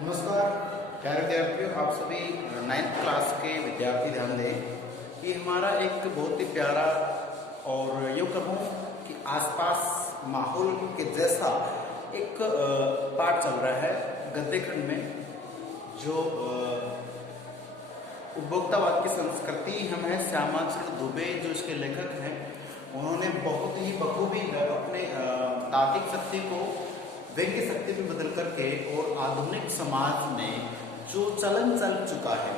नमस्कार प्यारे विद्यार्थियों, आप सभी 9th क्लास के विद्यार्थी ध्यान दें कि हमारा एक बहुत ही प्यारा और यूँ कहूँ कि आसपास माहौल के जैसा एक पाठ चल रहा है गद्य खंड में, जो उपभोक्तावाद की संस्कृति हम है श्यामाचरण दुबे जो इसके लेखक हैं। उन्होंने बहुत ही बखूबी अपने तार्किक शक्ति को व्यंग्य शक्ति में बदल करके और आधुनिक समाज में जो चलन चल चुका है,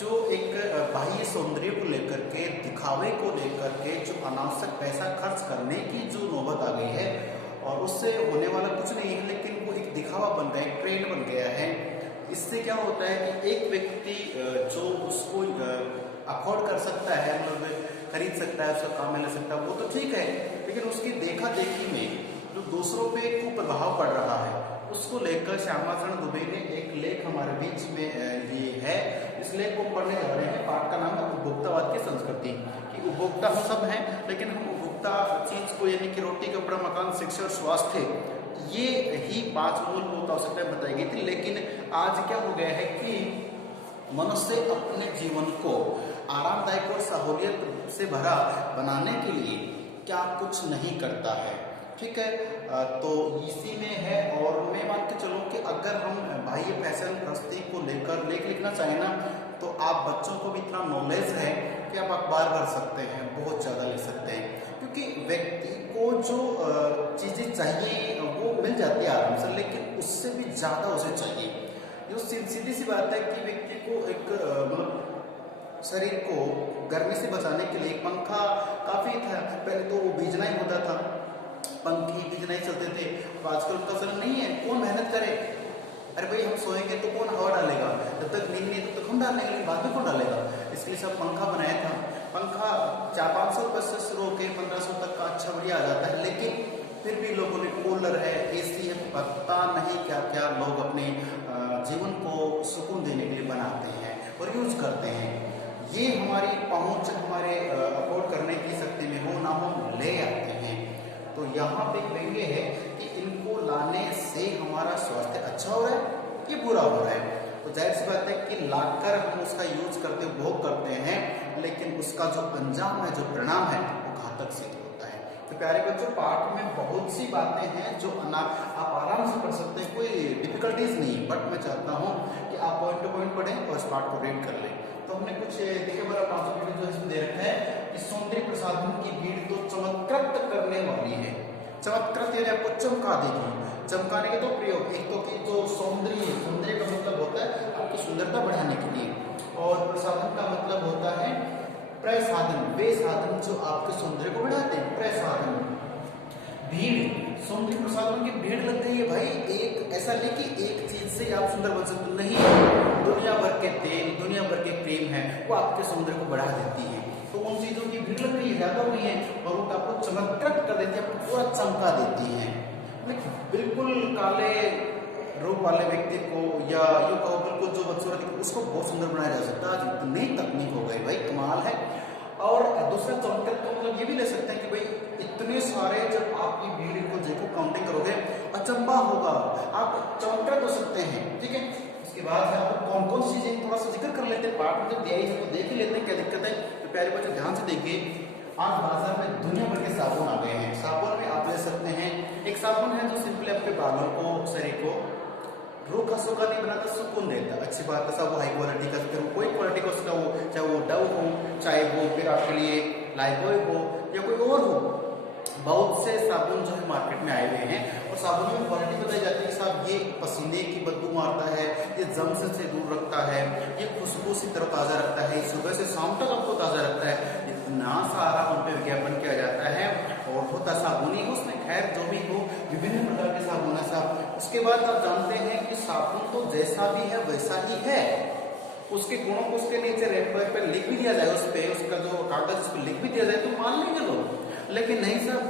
जो एक बाह्य सौंदर्य को लेकर के, दिखावे को लेकर के जो अनावश्यक पैसा खर्च करने की जो नौबत आ गई है और उससे होने वाला कुछ नहीं है, लेकिन वो एक दिखावा बन गया, एक ट्रेंड बन गया है। इससे क्या होता है कि एक व्यक्ति जो उसको अफोर्ड कर सकता है, मतलब खरीद सकता है, उसका काम में ले सकता है, वो तो ठीक है, लेकिन उसकी देखा देखी में जो दूसरों पे कुप्रभाव पड़ रहा है उसको लेकर श्यामाचरण दुबे ने एक लेख हमारे बीच में लिए है। इस लेख को पढ़ने जा रहे हैं। पाठ का नाम है उपभोक्तावाद की संस्कृति। कि उपभोक्ता हम सब हैं, लेकिन हम उपभोक्ता चीज को यानी कि रोटी, कपड़ा, मकान, शिक्षा और स्वास्थ्य, ये ही 5 मूलभूत आवश्यकताएं बताई गई थी। लेकिन आज क्या हो गया है कि मनुष्य अपने जीवन को आरामदायक और सहूलियत से भरा बनाने के लिए क्या कुछ नहीं करता है। ठीक है, तो इसी में है। और मैं मान के चलूँ कि अगर हम बाह्य फैशन प्रस्तुति को लेकर लेख लिखना चाहें ना, तो आप बच्चों को भी इतना नॉलेज है कि आप अखबार भर सकते हैं, बहुत ज़्यादा ले सकते हैं, क्योंकि व्यक्ति को जो चीज़ें चाहिए वो मिल जाती है आराम से, लेकिन उससे भी ज़्यादा उसे चाहिए। ये सीधी सी बात है कि व्यक्ति को एक मतलब शरीर को गर्मी से बचाने के लिए पंखा काफ़ी था। पहले तो वो बीजना ही होता था, पंखे बीज नहीं चलते थे। अब आजकल उनका चलन नहीं है। कौन मेहनत करे? अरे भाई हम सोएंगे तो कौन हवा डालेगा? जब तक नींद नहीं तब तक हम डालेंगे, लेकिन बाद में कौन डालेगा? इसके लिए सब पंखा बनाया था। पंखा 400-500 रुपये से शुरू होकर 1500 तक का अच्छा बढ़िया आ जाता है, लेकिन फिर भी लोगों ने कूलर है, AC है, पता नहीं क्या क्या लोग अपने जीवन को सुकून देने के लिए बनाते हैं और यूज करते हैं। ये हमारी पहुंच, हमारे अफोर्ड करने की शक्ति में हो ना हो, ले आते हैं। तो यहाँ पे एक व्यंग्य है कि इनको लाने से हमारा स्वास्थ्य अच्छा हो रहा है कि बुरा हो रहा है। तो जाहिर सी बात है कि लाकर हम उसका यूज करते, उपभोग करते हैं, लेकिन उसका जो अंजाम है, जो परिणाम है, वो घातक सिद्ध होता है। तो प्यारे बच्चों, पाठ में बहुत सी बातें हैं जो आप आराम से पढ़ सकते हैं, कोई डिफिकल्टीज नहीं। बट मैं चाहता हूँ कि आप पॉइंट टू पॉइंट पढ़ें और इस पाठ को रीड कर लें। तो हमने कुछ देखिए, बड़ा 500 मिनट जो इसमें दे रखा है कि सौंदर्य प्रसाधन की भीड़ तो चमत्कृत करने वाली है। चमत्कृत यानी आपको चमका देगी। चमकाने के तो प्रयोग, एक तो कि जो सौंदर्य का मतलब होता है आपकी सुंदरता बढ़ाने के लिए, और प्रसाधन का मतलब होता है प्रसाधन, वे साधन जो आपके सौंदर्य को बढ़ाते हैं, प्रसाधन। भीड़, सौंदर्य प्रसाधन की भीड़ लग गई है भाई। एक ऐसा नहीं कि एक चीज से आप सुंदर बन सकते, नहीं, दुनिया भर के तेल, दुनिया भर के क्रीम है, वो आपके सौंदर्य को बढ़ा देती है। तो उन चीजों की भीड़ लग गई है, ज्यादा हुई है, और वो आपको चमत्कृत कर देती है, आपको पूरा चमका देती है। बिल्कुल काले रूप वाले व्यक्ति को, या यूं कहो बिल्कुल जो बदसूरत, उसको बहुत सुंदर बनाया जा सकता है। आज इतनी तकनीक हो गई भाई, कमाल है। और दूसरा चमत्कृत का मतलब ये भी ले सकते हैं कि भाई इतने सारे, जब आपकी भीड़ को देखो, काउंटिंग करोगे, अचंबा होगा, आप चमत्कृत हो सकते हैं। ठीक है, इसके बाद आपको कौन कौन सी चीजें थोड़ा सा जिक्र कर लेते हैं, पाठ में जब दिया है तो देख ही लेते हैं क्या दिक्कत है। तो प्यारे बच्चों ध्यान से देखिए, आज बाजार में दुनिया भर के साबुन आ गए हैं। साबुन में आप ले सकते हैं, एक साबुन है जो सिंपली आपके बालों को, शरीर को रूखा सूखा नहीं बनाता, सुकून देता। अच्छी बात है, सब वो हाई क्वालिटी का, कोई क्वालिटी का उसका हो, चाहे वो डव हो, चाहे वो फिर आपके लिए लाइफबॉय हो या कोई और हो। बहुत से साबुन जो है मार्केट में आए हुए हैं, और साबुनों में क्वालिटी बताई जाती है कि साहब ये पसीने की बदबू मारता है, ये जम्स से दूर रखता है, ये खुशबू से तरोताजा रखता है, सुबह से शाम तक आपको ताजा रखता है। इतना सारा उन पर विज्ञापन किया जाता है, और होता साबुन ही उसमें, खैर जो भी हो, विभिन्न प्रकार के साबुन है साहब। उसके बाद आप जानते हैं कि साबुन तो जैसा भी है वैसा ही है, उसके गुणों को उसके नीचे रेपर पर लिख भी दिया जाए, उस पर उसका जो कागज उस पर लिख भी दिया जाए तो मान लेंगे लोग। लेकिन नहीं सर,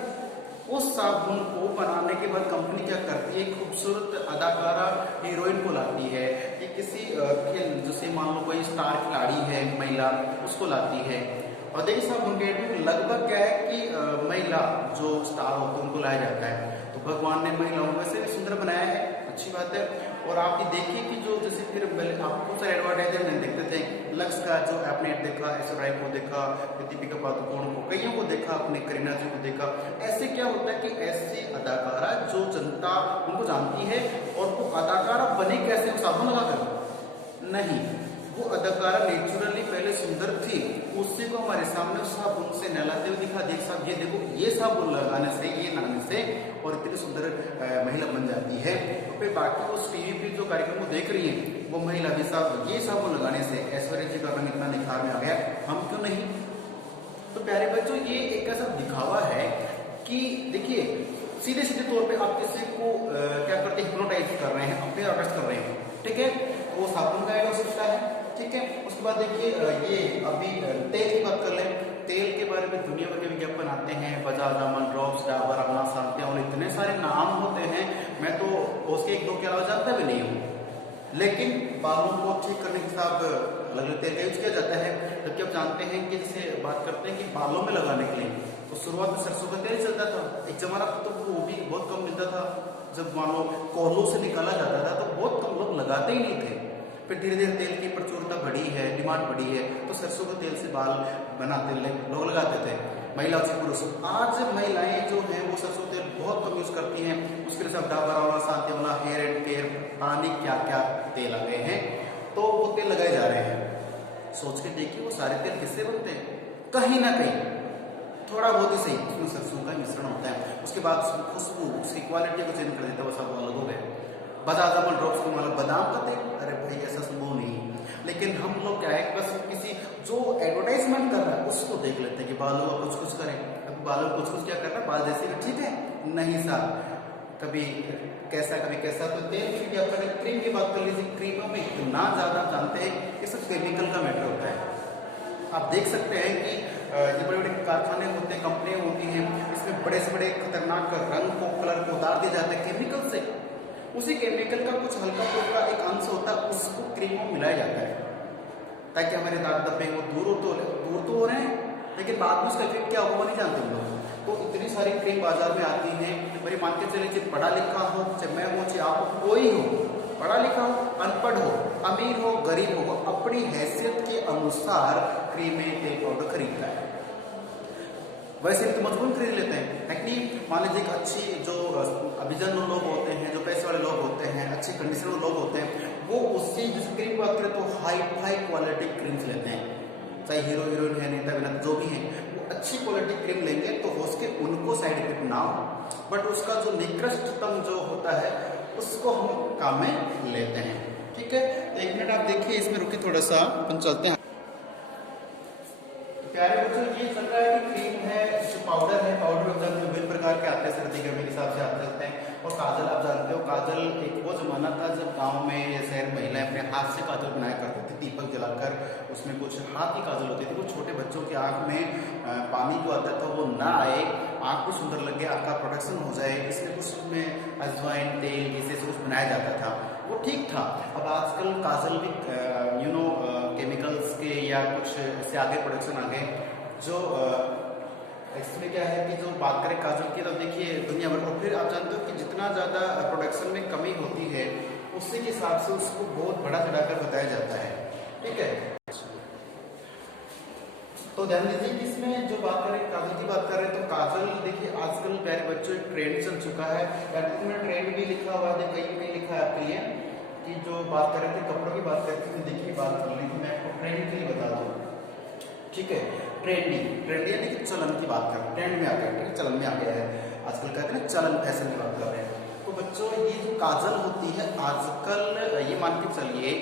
उस साबुन को बनाने के बाद कंपनी क्या करती है, खूबसूरत अदाकारा हीरोइन को लाती है, कि किसी खेल, जैसे मान लो कोई स्टार खिलाड़ी है महिला, उसको लाती है। और देखिए साबुन के लगभग क्या है कि महिला जो स्टार होते हैं उनको लाया जाता है। तो भगवान ने महिलाओं को वैसे भी सुंदर बनाया है, अच्छी बात है। और आप ये देखिए कि जो जैसे फिर आप बहुत सारे एडवर्टाइजमेंट देखते थे, लक्स का जो आपने ऐड देखा, ऐश्वर्या राय को देखा, दीपिका पादुकोण को, कईयों को देखा, अपने करीना जी को देखा। ऐसे क्या होता है कि ऐसी अदाकारा जो जनता उनको जानती है और वो अदाकारा बने कैसे, साबुन लगाकर नहीं, वो अदाकारा नेचुरली पहले सुंदर थी, उसी को हमारे सामने साबुन से नहलाते हुए दिखा, देख साहब ये देखो, ये साबुन लगाने से, ये नहाने से और इतनी सुंदर महिला बन जाती है। तो फिर बाकी वो टीवी पे जो कार्यक्रम को देख रही है वो महिला भी साहब ये साबुन लगाने से ऐश्वर्या जी का रंग इतना निखार में आ गया, हम क्यों नहीं। तो प्यारे बच्चों, ये एक ऐसा दिखावा है कि देखिए सीधे सीधे तौर पे आप किसी को क्या करते हैं, हिप्नोटाइज कर रहे हैं, अपने आकर्षित कर रहे हैं, ठीक है, वो साबुन का ऐड हो सकता है, ठीक है। उसके बाद देखिए ये अभी तेल की बात कर लें, तेल के बारे में दुनिया भर के विज्ञापन आते हैं, बजाज आमंड ड्रॉप्स, डाबर आमला, सांत्या और इतने सारे नाम होते हैं, मैं तो उसके एक दो के अलावा जानता भी नहीं हूँ। लेकिन बालों को ठीक करने के साथ अलग अलग तेल का यूज किया जाता है। जबकि आप जानते हैं कि जैसे बात करते हैं कि बालों में लगाने के लिए तो शुरुआत में सरसों का तेल चलता था, एक जमाना तो वो भी बहुत कम मिलता था, जब मानो कोयलों से निकाला जाता था तो बहुत कम लोग लगाते ही नहीं थे। फिर धीरे धीरे तेल की प्रचुरता बढ़ी है, डिमांड बढ़ी है, तो सरसों के तेल से बाल बनाते लोग लगाते थे, महिला से पुरुष। आज महिलाएं जो हैं वो सरसों तेल बहुत कम यूज करती हैं, उसके लिए सब डाबर आंवला, सांत्या वाला, हेयर एंड केयर, पानी क्या क्या तेल आ गए हैं, तो वो तेल लगाए जा रहे हैं। सोच के देखिए वो सारे तेल किससे बनते हैं, कहीं ना कहीं थोड़ा बहुत ही सही उसमें सरसों का मिश्रण होता है। उसके बाद खुशबू, उसकी क्वालिटी को चेंज कर देता है, वो सब अलग हो गए। बजाज आमंड ड्रॉप्स को मतलब बादाम का तेल, अरे भाई ऐसा संभव नहीं। लेकिन हम लोग क्या है, बस किसी जो एडवर्टाइजमेंट कर रहा है उसको देख लेते हैं कि बालों का कुछ कुछ करें। अब बालों को कुछ कुछ क्या करना, बाल जैसे कि ठीक है नहीं साहब, कभी कैसा कभी कैसा। तो तेल की क्या करें, क्रीम की बात कर लीजिए, क्रीमों में इतना ज्यादा जानते हैं कि सब केमिकल का मैटर होता है। आप देख सकते हैं कि ये बड़े बड़े कारखाने होते हैं, कंपनियां होती हैं, इसमें बड़े से बड़े खतरनाक रंग को, कलर को उतार दिया जाता है केमिकल से। उसी केमिकल का कुछ हल्का फुल्का एक अंश होता है, उसको क्रीम में मिलाया जाता है ताकि हमारे दाग धब्बे वो दूर तो हो रहे हैं, लेकिन बाद में उसका इफेक्ट क्या होगा नहीं जानते हम लोग। तो इतनी सारी क्रीम बाजार में आती हैं। मेरी मान के चले, चाहे पढ़ा लिखा हो, चाहे मैं हो, चाहे आप, कोई हो, पढ़ा लिखा हो, अनपढ़ हो, अमीर हो, गरीब हो, अपनी हैसियत के अनुसार क्रीमें, तेल पाउडर खरीदता है। वैसे तो मजबूर खरीद लेते हैं, है कि मान लीजिए अच्छी जो अभिजन लोग होते हैं, जो पैसे वाले लोग होते हैं, अच्छी कंडीशन लोग होते हैं, वो उससे जिस क्रीम की बात करें तो हाई क्वालिटी क्रीम्स लेते हैं। चाहे हीरो हीरोइन है, नेता विनेता जो भी है, वो अच्छी क्वालिटी क्रीम लेंगे तो हो सके उनको साइड इफेक्ट ना हो, बट उसका जो निकृष्टतम जो होता है उसको हम काम में लेते हैं, ठीक है। तो एक मिनट आप देखिए, इसमें रुके थोड़ा सा, अपन चलते हैं। प्यारे बच्चों, ये चल रहा है कि क्रीम है, जो पाउडर है, पाउडर विभिन्न प्रकार के आते हैं, सर्दी गर्मी के हिसाब से आते रहते हैं। और काजल, आप जानते हो काजल एक वो जमाना था जब गांव में या शहर महिलाएं अपने हाथ से काजल बनाया करती थी, दीपक जलाकर, उसमें कुछ हाथ की काजल होती थी। वो छोटे बच्चों की आंख में पानी जो आता था वो ना आए, आंख को सुंदर लगे, आंख का प्रोडक्शन हो जाए, इसलिए कुछ उसमें अजवाइन तेल जैसे कुछ बनाया जाता था, वो ठीक था। अब आजकल काजल भी केमिकल्स के या कुछ इससे आगे प्रोडक्शन आ गए, जो इसमें क्या है कि जो बात करें काजल की, तो देखिए दुनिया भर, और फिर आप जानते हो कि जितना ज़्यादा प्रोडक्शन में कमी होती है उसी के हिसाब से उसको बहुत बड़ा चढ़ाकर बताया जाता है, ठीक है। तो ध्यान दीजिए कि इसमें जो बात करें काजल की बात कर रहे हैं, तो काजल देखिए आजकल प्यारे बच्चों एक ट्रेंड चल चुका है, इसमें ट्रेंड भी लिखा हुआ है, कहीं लिखा है आपके लिए कि जो बात कर रहे थे कपड़ों की बात करते थे, देखिए बात कर ली थी, मैं आपको ट्रेंड के लिए बता दूँ, ठीक है। ट्रेंड यानी कि चलन की बात कर, ट्रेंड में आ गया, ठीक है, चलन में आ गया है, आजकल कहते हैं चलन फैशन की बात कर रहे हैं। तो बच्चों ये जो काजल होती है आजकल, ये मान के चलिए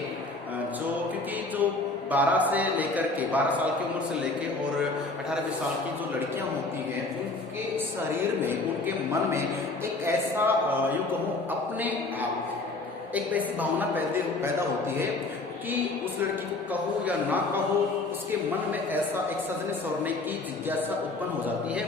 जो, क्योंकि जो 12 से लेकर के 12 साल की उम्र से लेके और 18-20 साल की जो लड़कियां होती हैं, उनके शरीर में, उनके मन में एक ऐसा यूँ कहूँ अपने आप एक ऐसी भावना पैदा होती है कि उस लड़की को कहो या ना कहो, उसके मन में ऐसा एक सजने सवरने की जिज्ञासा उत्पन्न हो जाती है।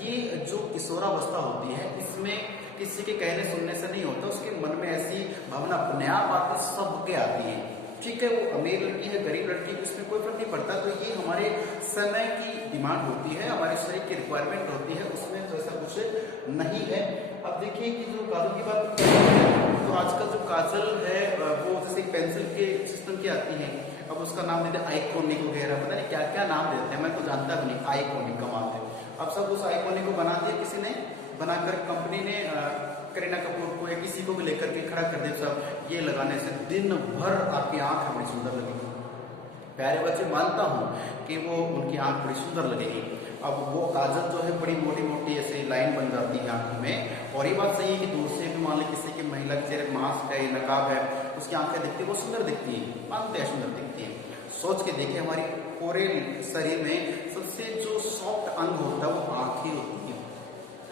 ये जो किशोरावस्था होती है, इसमें किसी के कहने सुनने से नहीं होता, उसके मन में ऐसी भावना अपने आप आती, सबके आती है, ठीक है। वो अमीर लड़की है, गरीब लड़की, इसमें कोई फर्क नहीं पड़ता। तो ये हमारे समय की डिमांड होती है, हमारे शरीर की रिक्वायरमेंट होती है, उसमें तो ऐसा कुछ नहीं है। अब देखिए कि जो काजल की बात करें तो आजकल जो काजल है वो जैसे पेंसिल के सिस्टम की आती है, अब उसका नाम देते हैं आइकॉनिक वगैरह, पता नहीं क्या क्या नाम देते हैं, मैं तो जानता भी नहीं। आइकॉनिक कमाल है। अब सब उस आइकॉनिक को बना दिया किसी ने, बनाकर कंपनी ने करीना कपूर को या किसी को भी लेकर के खड़ा कर दिया, सब ये लगाने से दिन भर आपकी आंख बड़ी सुंदर लगेगी। प्यारे बच्चे, मानता हूँ कि वो उनकी आंख बड़ी सुंदर लगेगी। अब वो काजल जो है बड़ी मोटी मोटी ऐसे लाइन बन जाती है आंखों में, और ये बात सही है कि दूर से भी मान ली किसी की महिला के चेहरे मास्क है, नकाब है, उसकी आंखें दिखती है, वो सुंदर दिखती है, मानते हैं सुंदर दिखती है। सोच के देखिए, हमारी पूरे शरीर में सबसे जो सॉफ्ट अंग होता है वो आंख ही होती है।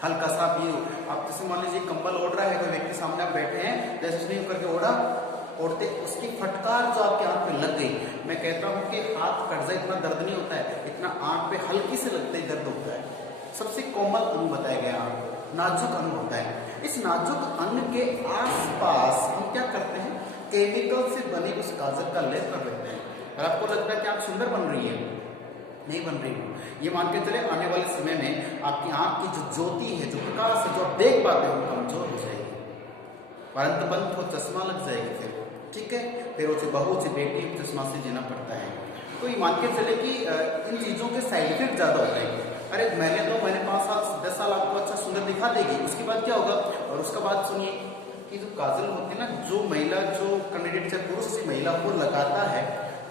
हल्का सा भी आप जैसे मान लीजिए कंबल ओढ़ रहा है, कोई व्यक्ति सामने आप बैठे हैं, जैसे उसने करके ओढ़ा, ओढ़ते उसकी फटकार जो आपके आंख पे लग गई, मैं कहता हूं कि हाथ कट जाए इतना दर्द नहीं होता है, इतना आंख पे हल्की से लगते ही दर्द होता है। सबसे कोमल अंग बताया गया आंख, नाजुक अंग होता है। इस नाजुक अंग के आसपास हम क्या करते हैं, केमिकल से बनी उस काजल का लेप कर लेते हैं, और आपको लगता है कि आंख सुंदर बन रही है, नहीं बन रही हो। ये मान के चले आने वाले समय में आपकी आंख की जो ज्योति है, जो प्रकाश है, जो आप देख पाते हो, कमजोर हो जाएगी, परंतु बंद हो चश्मा लग जाएगी फिर, ठीक है, फिर उसे बहू से बेटी चश्मा से जीना पड़ता है। तो ये मान के चले कि इन चीजों के साइड इफेक्ट ज्यादा होते हैं। अरे मैंने 5 साल 10 साल आपको अच्छा सुंदर दिखा देगी, उसके बाद क्या होगा, और उसका बाद सुनिए कि जो काजल होती है ना, जो महिला, जो कैंडिडेट चाहे पुरुष से महिला को लगाता है,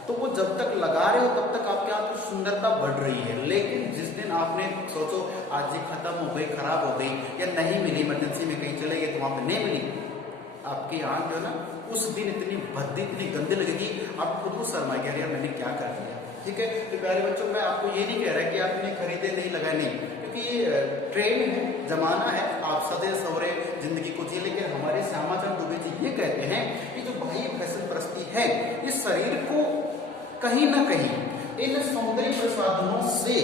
तो वो जब तक लगा रहे हो तब तक आपके यहाँ की सुंदरता बढ़ रही है। लेकिन जिस दिन आपने सोचो आज ये खत्म हो गई, खराब हो गई, या नहीं मिली, इमरजेंसी में कहीं चले गए तो वहां पे नहीं मिली, आपकी आंख जो है ना उस दिन इतनी भद्दी, इतनी गंदी लगेगी, आप खुद को शर्मा गया, यार मैंने क्या कर दिया। ठीक है, तो प्यारे बच्चों, मैं आपको ये नहीं कह रहा कि आपने खरीदे नहीं लगाए नहीं, क्योंकि ये ट्रेंड है, जमाना है, आप सदे सवरे जिंदगी को जी। लेकिन हमारे श्यामाचरण दुबे जी ये कहते हैं कि जो बाह्य फैशन परस्ती है, इस शरीर को कहीं ना कहीं इन सौंदर्य प्रसाधनों से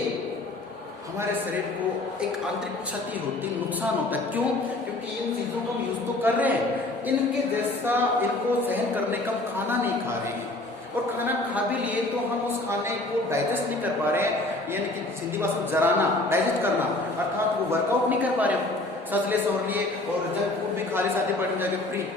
हमारे शरीर को एक आंतरिक क्षति होती, नुकसान होता है। क्यों? क्योंकि इन चीजों को हम यूज तो कर रहे हैं, इनके जैसा इनको सहन करने का हम खाना नहीं खा रहे हैं, और खाना खा भी लिए तो हम उस खाने को डाइजेस्ट नहीं कर पा रहे हैं, यानी कि सिंधी भाषा में जराना, डाइजेस्ट करना, अर्थात वो वर्कआउट नहीं कर पा रहे हैं, सजले सवर लिए और जंक फूड भी खा रहे, शादी पार्टी में जाके फ्री।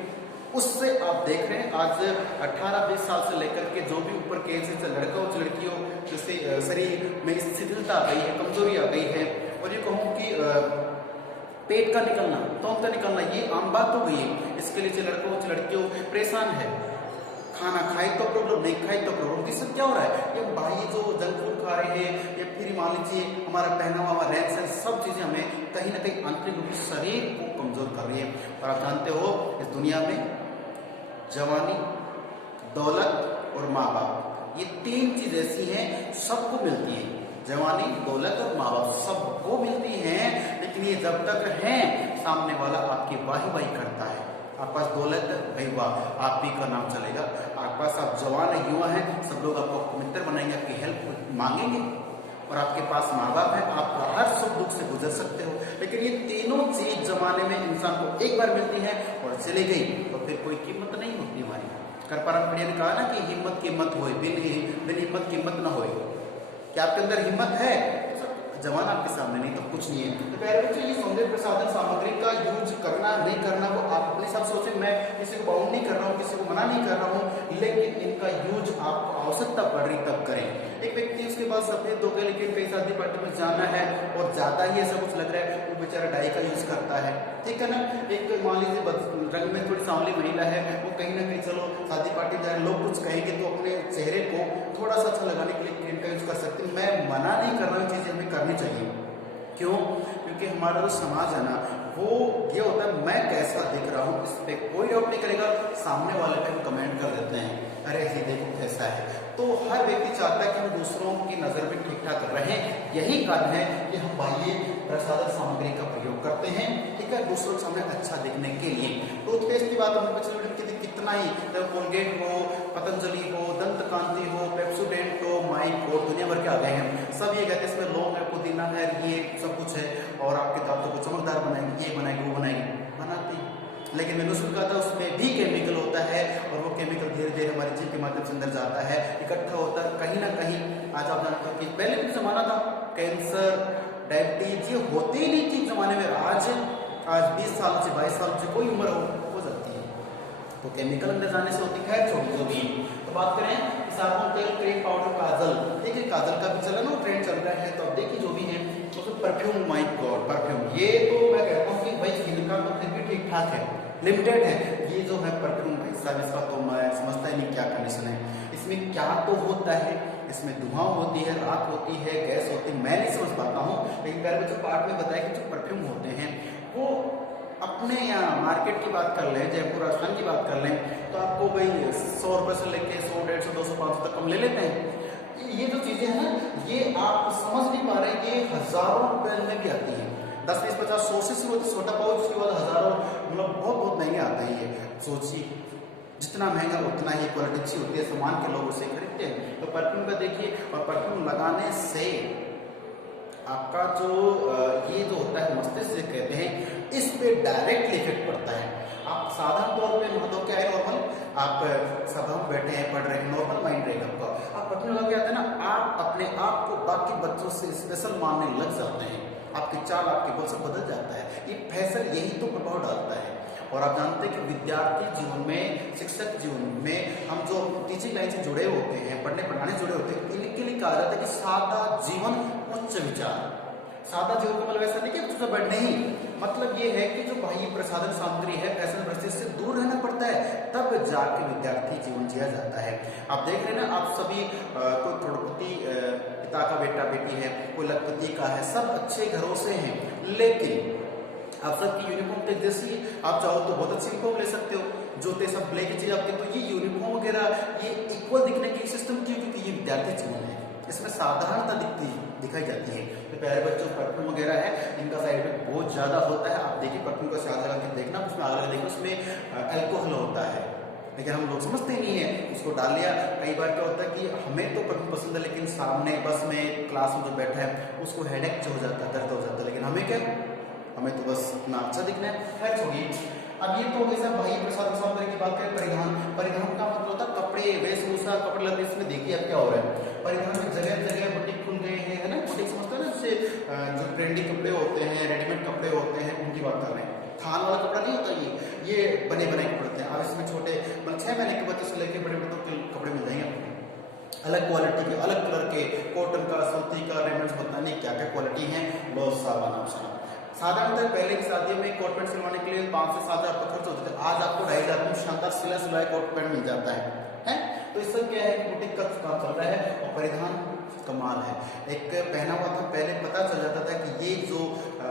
उससे आप देख रहे हैं आज 18-20 साल से लेकर के जो भी ऊपर के से लड़का हो लड़की हो, जिससे शरीर में शिथिलता आ गई है, कमजोरी आ गई है, और ये कहूँ कि पेट का निकलना, तोंक का निकलना, ये आम बात हो गई है। इसके लिए चाहे लड़का हो चाहे लड़की हो परेशान है, खाना खाए तो प्रॉब्लम, नहीं खाए तो प्रॉब्लम। इससे क्या हो रहा है, ये भाई जो जंक फूड खा रहे हैं, या फिर मान लीजिए हमारा पहनावा, हमारा रहन सहन, सब चीजें हमें कहीं ना कहीं आंतरिक रूप से शरीर को कमजोर कर रही है। और आप जानते हो इस दुनिया में जवानी, दौलत और माँ बाप, ये 3 चीज ऐसी हैं सबको मिलती है। जवानी, दौलत और माँ बाप सबको मिलती हैं, लेकिन ये जब तक हैं सामने वाला आपकी वाही वाही करता है। आपके पास दौलत है, भाई वाह, आप ही का नाम चलेगा। आपके पास आप जवान है, युवा है, सब लोग आपको मित्र बनाएंगे, आपकी हेल्प मांगेंगे, और आपके पास माँ बाप है, आप हर सुख दुख से गुजर सकते हो। लेकिन ये तीनों चीज जमाने में इंसान को एक बार मिलती है और चली गई तो फिर कोई कीमत नहीं होती हमारी। करपाराम ने कहा ना कि हिम्मत कीमत होए, बिन हिम्मत कीमत ना होए। क्या आपके अंदर हिम्मत है? जवान आपके सामने नहीं तो कुछ नहीं है। तो प्यारे बच्चों, ये सौंदर्य प्रसाधन सामग्री का यूज करना नहीं करना वो आप अपने साथ सोचें। मैं किसी को बाउंड नहीं कर रहा हूँ, किसी को मना नहीं कर रहा हूँ, लेकिन इनका यूज आपको आवश्यकता पड़ रही तब करें। एक व्यक्ति उसके बाद सफेद हो गया, लेकिन कहीं शादी पार्टी में जाना है और ज्यादा ही ऐसा कुछ लग रहा है, वो बेचारा डाई का यूज करता है, ठीक है ना। एक मान लीजिए रंग में थोड़ी सांवली महिला है, वो कहीं ना कहीं चलो शादी पार्टी में जा रहे, लोग कुछ कहेंगे तो अपने चेहरे को थोड़ा सा अच्छा लगाने के लिए क्रीम का यूज कर सकते हैं। मैं मना नहीं कर रहा हूँ, चीजें हमें करनी चाहिए। क्यों? क्योंकि हमारा जो समाज है ना, वो ये होता है मैं कैसा दिख रहा हूँ इस पे कोई डाउट नहीं करेगा, सामने वाले पे हम कमेंट कर देते हैं, अरे ये देखो कैसा है। तो हर व्यक्ति चाहता है कि हम दूसरों की नजर में ठीक ठाक रहें। यही कारण है कि हम बाह्य प्रसाधन सामग्री का प्रयोग करते हैं, ठीक है, दूसरों के सामने अच्छा दिखने के लिए। टूथपेस्ट की बात हम कितना ही, कोलगेट हो, पतंजलि हो, दंत कांति हो, पेप्सोडेंट हो, माइक हो, दुनिया भर के आ गए हैं। सब ये कहते हैं इसमें लौंग है, पुदीना है, ये सब कुछ है, और आपके दांतों को चमकदार बनाएंगे, ये बनाएंगे, वो बनाएंगे, बनाते हैं। लेकिन मैंने सुन कहा था उसमें भी केमिकल होता है, और वो केमिकल धीरे धीरे हमारे जीभ के माध्यम से अंदर जाता है, इकट्ठा होता है कहीं ना कहीं। आज आप जानते हो कि पहले भी जमाना था कैंसर, डायबिटीज ये होते ही नहीं थी जमाने में। आज 20 साल से 22 साल से कोई उम्र हो जाती है, तो केमिकल अंदर जाने से होती है छोटी जो भी। तो बात करें कि साबुन, तेल, क्रीम, पाउडर, काजल, देखिए काजल का भी चलन और ट्रेंड चल रहा है। तो अब देखिए जो भी है तो फिर परफ्यूम, माय गॉड परफ्यूम, ये तो मैं कहता हूँ कि भाई इनका तो फिर भी ठीक ठाक है, लिमिटेड है। ये जो है परफ्यूम भाई साहब, इसका तो मैं समझता ही नहीं क्या कंडीशन है। इसमें क्या तो होता है, इसमें धुआं होती है, राख होती है, गैस होती है, मैं नहीं समझ पाता हूँ। लेकिन पहले जो पार्ट में बताया कि जो परफ्यूम होते हैं वो अपने यहाँ मार्केट की बात कर लें, जयपुर राजस्थान की बात कर लें, तो आपको भाई 100 रुपये से लेके 100, 150, 200, 500 तक कम ले लेते हैं। ये जो चीजें हैं ना, ये आप समझ नहीं पा रहे, ये हजारों रुपए में भी आती है। 10, 20, 50, 100 से शुरू होती, छोटा पाउच, उसके बाद हजारों, मतलब बहुत बहुत महंगे आते हैं ये। सोचिए जितना महंगा उतना ही क्वालिटी अच्छी होती है, सामान के लोग उसे खरीदते हैं। तो परफ्यूम का देखिए, और परफ्यूम लगाने से आपका जो ये जो होता है मस्तिष्क कहते हैं, इस पे डायरेक्टली इफेक्ट पड़ता है। आप साधारण तौर पे मतलब क्या है, नॉर्मल आप सब हम बैठे हैं, पढ़ रहे हैं, नॉर्मल माइंड रहेगा आपका। आप परफ्यूम लगा के आते हैं ना, आप अपने आप को बाकी बच्चों से स्पेशल मानने लग जाते हैं, आपकी चाल, आपके बोल सब बदल जाता है। ये फैशन यही तो प्रभाव डालता है। और आप जानते हैं कि विद्यार्थी जीवन में, शिक्षक जीवन में, हम जो टीचिंग लाइन से जुड़े होते हैं, पढ़ने पढ़ाने जुड़े होते हैं, इनके लिए कहा जाता है कि सादा जीवन उच्च विचार। सादा जीवन का मतलब ऐसा नहीं कि उससे बढ़ने ही, मतलब ये है कि जो बाह्य प्रसाधन सामग्री है, फैशन परिस्थिति से दूर रहना पड़ता है, तब जाके विद्यार्थी जीवन जिया जाता है। आप देख रहे हैं ना, आप सभी कोई करोड़पति पिता का बेटा बेटी है, कोई लखपति का है, सब अच्छे घरों से हैं, लेकिन आप सबकी यूनिफॉर्म तो जैसी है, आप चाहो तो बहुत अच्छी यूनिफॉर्म ले सकते हो, जूते सब ब्लैक चाहिए आपके, तो ये यूनिफॉर्म वगैरह ये इक्वल दिखने की सिस्टम क्यों, क्योंकि ये विद्यार्थी जीवन है, इसमें साधारणता दिखाई जाती है। तो प्यारे बच्चों, परफ्यूम वगैरह है, इनका साइड इफेक्ट बहुत ज्यादा होता है। आप देखिए परफ्यूम का आग लगा के देखना, उसमें आग लगा देखना, उसमें अल्कोहल होता है, लेकिन हम लोग समझते नहीं है, उसको डाल लिया। कई बार क्या होता है कि हमें तो परफ्यूम पसंद है, लेकिन सामने बस में, क्लास में जो बैठा है उसको हेडेक हो जाता है, दर्द हो जाता है, लेकिन हमें क्या, हमें तो बस इतना अच्छा दिखना है। खैर छोड़िए, अब ये तो वैसा बाह्य प्रसाधन सामग्री की बात करें। परिधान, परिधान का मतलब होता है कपड़े, वेशभूषा, कपड़े लगे। इसमें देखिए अब क्या हो रहा है, परिधान में जगह जगह बुटीक खुल गए हैं, है ना। बुटीक समझते हैं ना, जैसे जो ट्रेंडी कपड़े होते हैं, रेडीमेड कपड़े होते हैं, उनकी बात कर रहे हैं। थान वाला कपड़ा नहीं होता, ये बने बने कपड़े होते हैं। अब इसमें छोटे मतलब 6 महीने के बच्चे से लेकर बड़े बड़े के कपड़े मिल जाएंगे आपको, अलग क्वालिटी के, अलग कलर के, कॉटन का, सूती का, रेमंड, पता नहीं क्या क्या क्वालिटी है। लो साबाना। साधारणतः पहले की शादियों में कोट पैंट सिलवाने के लिए 5 से 7 हज़ार रुपये खर्च होते थे, आज आपको 2,500 में शानदार सिला सिलाया कोट पैंट मिल जाता है? तो इससे क्या है कि बुटीक का काम चल रहा है। और परिधान कमाल है, एक पहना हुआ था, पहले पता चल जाता था कि ये जो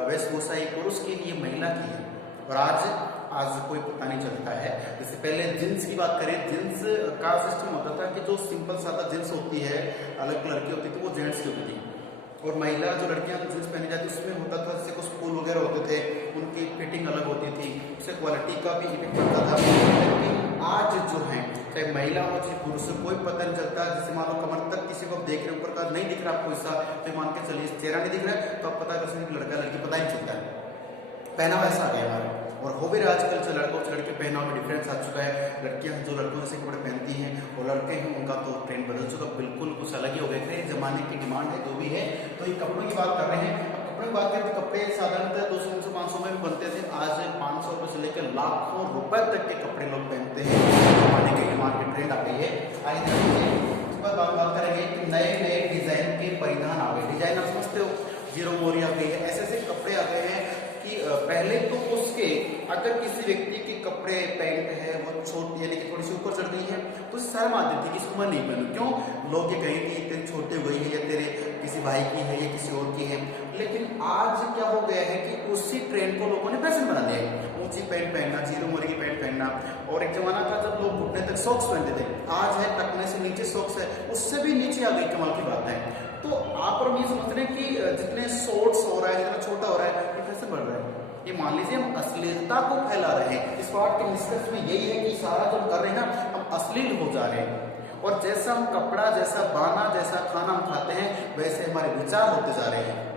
वेशभूषा एक पुरुष की, ये महिला की है, और आज कोई पता नहीं चलता है। जैसे पहले जींस की बात करें, जींस का सिस्टम होता था कि जो सिंपल सादा जींस होती है, अलग कलर की होती थी, वो जेंट्स की होती थी, और महिला जो लड़कियां जींस पहनी जाती उसमें होता था जैसे कुछ फूल वगैरह होते थे, उनकी फिटिंग अलग होती थी, उससे क्वालिटी का भी इफेक्ट पड़ता था। लेकिन आज जो है, चाहे महिला हो चाहे पुरुष, कोई पता नहीं चलता। जैसे मान लो कमर तक किसी को देख रहे, ऊपर का नहीं दिख रहा आपको हिस्सा, तो मान के चलिए चेहरा नहीं दिख रहा है, तो आप पता कर सकते लड़का लड़की, पता ही नहीं चलता है। पहनावा ऐसा आ गया हमारा, और हो भी रहा आजकल से लड़कों से लड़के पहनावा में डिफरेंस आ चुका है। लड़कियां जो लड़कों जैसे कपड़े पहनती हैं, और लड़के हैं उनका तो ट्रेंड बदल चुका, बिल्कुल कुछ अलग ही हो गए थे। जमाने की डिमांड है जो भी है। तो ये कपड़ों की बात कर रहे हैं। अब कपड़ों की बात करें तो कपड़े साधारणतः 200, 300, 500 में भी बनते थे, आज 500 रुपये से लेकर लाखों रुपए तक के कपड़े लोग पहनते हैं। जमाने की डिमांड की ट्रेंड आ गई है। आइए उसके बाद बात करेंगे कि नए नए डिजाइन के परिधान आ गए। डिजाइन आप समझते हो, जीरो मोरी आ गई है, ऐसे ऐसे कपड़े आ गए हैं कि पहले तो उसके अगर किसी व्यक्ति के कपड़े पैंट है वो छोटी यानी कि थोड़ी सी ऊपर चढ़ गई है तो शर्म आती थी कि इसको मैं नहीं पहनूं। क्यों? लोग ये कहेंगे कि तेरी छोटी हो गई है, या तेरे किसी भाई की है, या किसी और की है। लेकिन आज क्या हो गया है कि उसी ट्रेंड को लोगों ने फैशन बना लिया है। ऊंची पैंट पहनना, जीरो मोरी की पैंट पहनना, और एक जमाना था जब लोग घुटने तक सॉक्स पहनते थे, आज है टकने से नीचे सॉक्स है, उससे भी नीचे आ गई। कमाल की बात है। तो आप और ये समझ रहे हैं कि जितने शॉर्ट्स हो रहा है, जितना छोटा हो रहा है, ये फैशन बढ़ रहा है। ये मान लीजिए हम अश्लीलता को फैला रहे हैं। इस बात के निष्कर्ष में यही है कि सारा जो कर रहे हैं ना, हम अश्लील हो जा रहे हैं। और जैसा हम कपड़ा, जैसा बाना, जैसा खाना हम खाते हैं, वैसे हमारे विचार होते जा रहे हैं।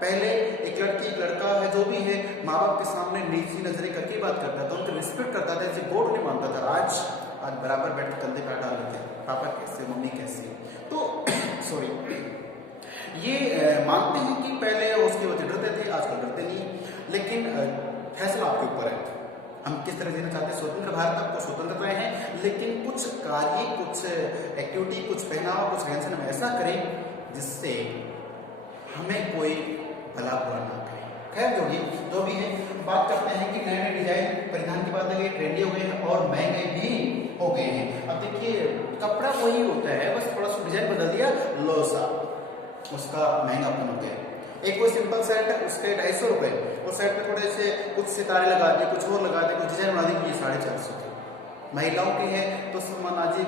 पहले एक लड़की, एक लड़का है, जो भी है, माँ बाप के सामने नीची नजरें करके बात करता था, उनकी रिस्पेक्ट करता था, जैसे गोड नहीं मानता था। आज बराबर बैठ के कंधे पे हाथ डाल लेते हैं, पापा कैसे, मम्मी कैसी। तो सॉरी, ये मानते हैं कि पहले उसके वजह डरते थे, आजकल डरते नहीं। लेकिन फैसला आपके ऊपर है। हम किस तरह जीना चाहते हैं, स्वतंत्र भारत, आपको स्वतंत्रताएं हैं, लेकिन कुछ कार्य, कुछ एक्टिविटी, कुछ पहनावा, कुछ रहन सहन हम ऐसा करें जिससे हमें कोई भला बुरा ना करे। खैर जो भी है, बात करते हैं कि नए नए डिजाइन परिधान की बात है, ट्रेंडी हो गए हैं और महंगे भी हो गए हैं। अब देखिए कपड़ा वही होता है, बस थोड़ा सा डिजाइन बदल दिया, लो सा उसका महंगापन हो गया। एक कोई सिंपल शर्ट है, उसके 250 रुपए, और शर्ट में थोड़े से कुछ सितारे लगा दिए, कुछ और लगा दिए, कुछ डिजाइन बना दी, ये 450 के। महिलाओं की है तो समानाजी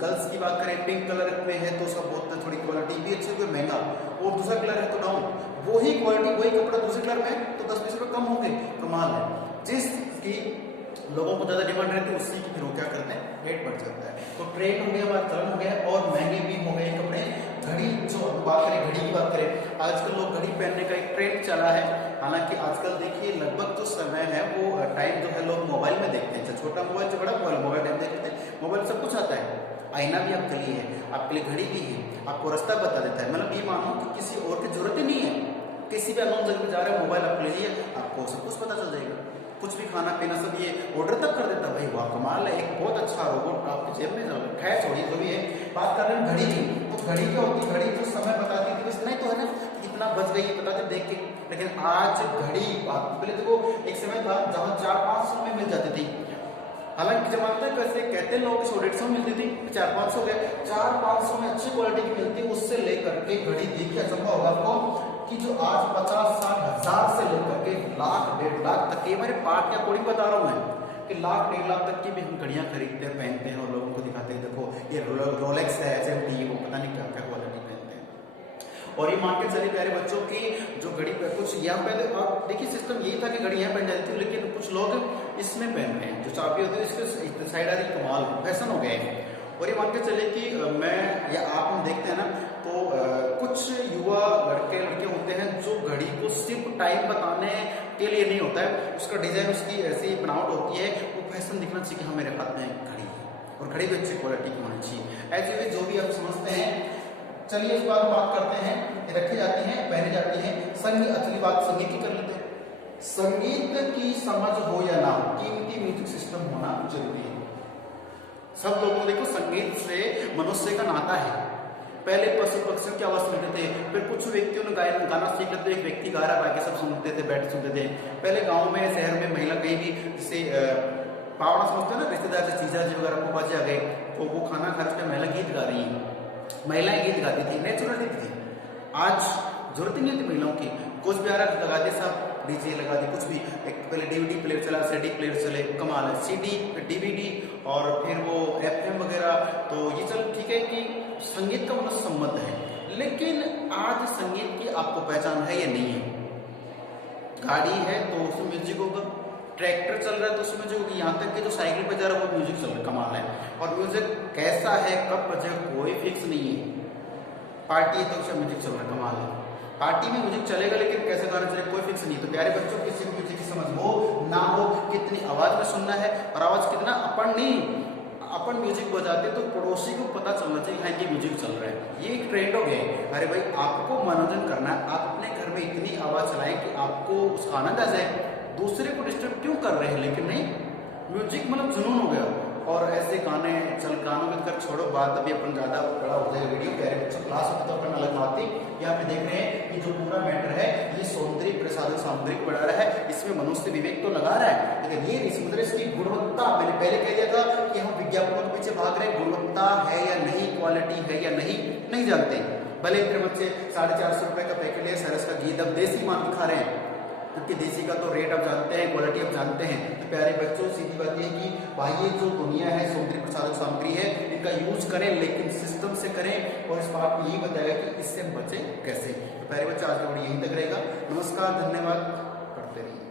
गर्ल्स की बात करें, पिंक कलर में है तो सब बहुत थोड़ी क्वालिटी भी अच्छी, कोई महंगा, और दूसरा कलर है तो डाउन, वही क्वालिटी वही कपड़ा दूसरे कलर में तो 10-20 रुपये कम होंगे, कमाल है। जिस की लोगों को ज्यादा डिमांड रहती है उसी की फिर वो क्या करते हैं, रेट बढ़ जाता है। तो ट्रेंड हो गया, हमारा चलन हो गया और महंगे भी हो गए कपड़े। घड़ी जो बात करें, घड़ी की बात करें, आजकल लोग घड़ी पहनने का एक ट्रेंड चला है। हालांकि आजकल देखिए लगभग जो समय है वो टाइम जो है लोग मोबाइल में देखते हैं, छोटा मोबाइल से बड़ा मोबाइल टाइम देखते हैं, मोबाइल सब कुछ आता है, आईना भी आपके लिए है, आपके लिए घड़ी भी है, आपको रास्ता बता देता है। मतलब ये मानो कि किसी और की जरूरत ही नहीं है, किसी भी अननोन जगह पे जा रहे हैं, मोबाइल आप लीजिए, आपको सब कुछ पता चल जाएगा, कुछ भी खाना पीना सब ये ऑर्डर तक कर देता है। भाई वाह कमाल है, एक बहुत अच्छा रोबोट आपके जेब में चल रहा है। खैर छोड़िए जो भी है, बात कर रहे हैं घड़ी की। तो घड़ी क्या होती है, घड़ी जो समय बताती थी बस, नहीं तो है ना कितना बज गई बताते देख के, लेकिन आज घड़ी पहले देखो एक समय था जहाँ 400-500 में मिल जाती थी, हालांकि जमाना था वैसे कहते हैं लोग 100-150 मिलती थी, 400-500 गए, 400-500 में अच्छी क्वालिटी की मिलती है। उससे लेकर के घड़ी देखिए अचंभा होगा आपको कि जो आज 50-60 हजार से लेकर के लाख 1.5 लाख तक की, हमारे पार्ट के अकॉर्डिंग बता रहा हूँ मैं कि लाख 1.5 लाख तक की भी हम घड़ियां खरीदते हैं, पहनते हैं और लोगों को दिखाते हैं, देखो ये रोलेक्स है, SMT, वो पता नहीं क्या क्या क्वालिटी पहनते हैं। और ये मान के चले प्यारे बच्चों की जो घड़ी पे कुछ यहाँ पहले, और देखिए सिस्टम यही था कि घड़ी यहाँ पहन जाती थी, लेकिन कुछ लोग इसमें पहनते हैं, जो चाबी होती है इसके साइड आदि, कमाल फैशन हो गए हैं। और ये मान के चले कि मैं या आप हम देखते हैं ना तो कुछ युवा लड़के लड़के होते हैं जो घड़ी को सिर्फ टाइम बताने के लिए नहीं होता है, उसका डिजाइन, उसकी ऐसी बनावट होती है, वो फैशन दिखना चाहिए कि हाँ मेरे हाथ में घड़ी है, और घड़ी भी अच्छी क्वालिटी की होनी चाहिए। ऐसे जो भी आप समझते हैं, चलिए इस बात करते हैं, रखी जाती हैं, पहनी जाती हैं। संगीत, अगली बात संगीत की कर लेते हैं। संगीत की समझ हो या ना हो, कीमती म्यूजिक सिस्टम होना जरूरी है। सब लोगों को देखो संगीत से मनुष्य का नाता है। पहले पशु पक्षियों की आवाज सुनते थे, फिर कुछ व्यक्तियों ने गाना सीख लेते, एक व्यक्ति गा रहा बाकी सब सुनते थे, बैठ सुनते थे। पहले गांव में शहर में महिला कहीं भी जैसे पावड़ा समझते हैं ना, रिश्तेदार से चीजा जी वगैरह को बाजी आ गए तो वो खाना खा के महिला गीत गा रही है, महिलाएं गीत गाती थी, नेचुरल गीत थी। आज जरूरत ही नहीं थी महिलाओं की, कुछ भी आ रहा लगा दे, सब डीजे लगा दे, कुछ भी। एक पहले DVD प्लेयर चला, CD प्लेयर चले, कमाल है, CD DVD और फिर वो FM वगैरह, तो ये चल ठीक है कि संगीत का मतलब संबंध है, लेकिन आज संगीत की आपको पहचान है या नहीं है? गाड़ी है तो उसमें म्यूजिक होगा, ट्रैक्टर चल रहा है तो उसमें म्यूजिक होगी, यहाँ तक कि जो साइकिल पे जा रहा है वो म्यूजिक चल रहा है, कमाल है। और म्यूजिक कैसा है, कब बजे, कोई फिक्स नहीं है। पार्टी है तो उसका म्यूजिक चल रहा है, कमाल है। पार्टी में म्यूजिक चलेगा लेकिन कैसे गाना चलेगा कोई फिक्स नहीं। तो प्यारे बच्चों, किसी को म्यूजिक की समझ हो ना हो, कितनी आवाज में सुनना है, और आवाज कितना, अपन नहीं, अपन म्यूजिक बजाते तो पड़ोसी को पता चलना चाहिए हाँ कि म्यूजिक चल रहा है। ये एक ट्रेंड हो गया है। अरे भाई आपको मनोरंजन करना है, आप अपने घर में इतनी आवाज चलाएं कि आपको उसका आनंद आ जाए, दूसरे को डिस्टर्ब क्यों कर रहे हैं? लेकिन नहीं, म्यूजिक मतलब जुनून हो गया। और ऐसे गाने गानों में कर छोड़ो बात, अभी अपन ज्यादा बड़ा हो जाएगा वीडियो, प्यारे बच्चों क्लास होती तो अपन अलग बात थी। यहाँ पे देख रहे हैं कि जो पूरा मैटर है ये सौंदर्य प्रसाधन सामग्री को बढ़ा रहा है, इसमें मनुष्य विवेक तो लगा रहा है, लेकिन ये नहीं समझ रहे इसकी गुणवत्ता। मैंने पहले कह दिया था कि हम विज्ञापनों के पीछे भाग रहे, गुणवत्ता है या नहीं, क्वालिटी है या नहीं जानते। भले फिर बच्चे 450 रुपए का पैकेट ले सरस का घी, अब देसी मान दिखा रहे हैं, क्योंकि देसी का तो रेट आप जानते हैं, क्वालिटी आप जानते हैं। तो प्यारे बच्चों, सीधी बात ये कि भाई ये जो दुनिया है सौंदर्य प्रसाधन सामग्री है, इनका यूज करें लेकिन सिस्टम से करें, और इस बात में यही बताया कि इससे बचें कैसे। तो प्यारे बच्चे, आज का वीडियो यहीं तक रहेगा। नमस्कार, धन्यवाद, पढ़ते रहिए।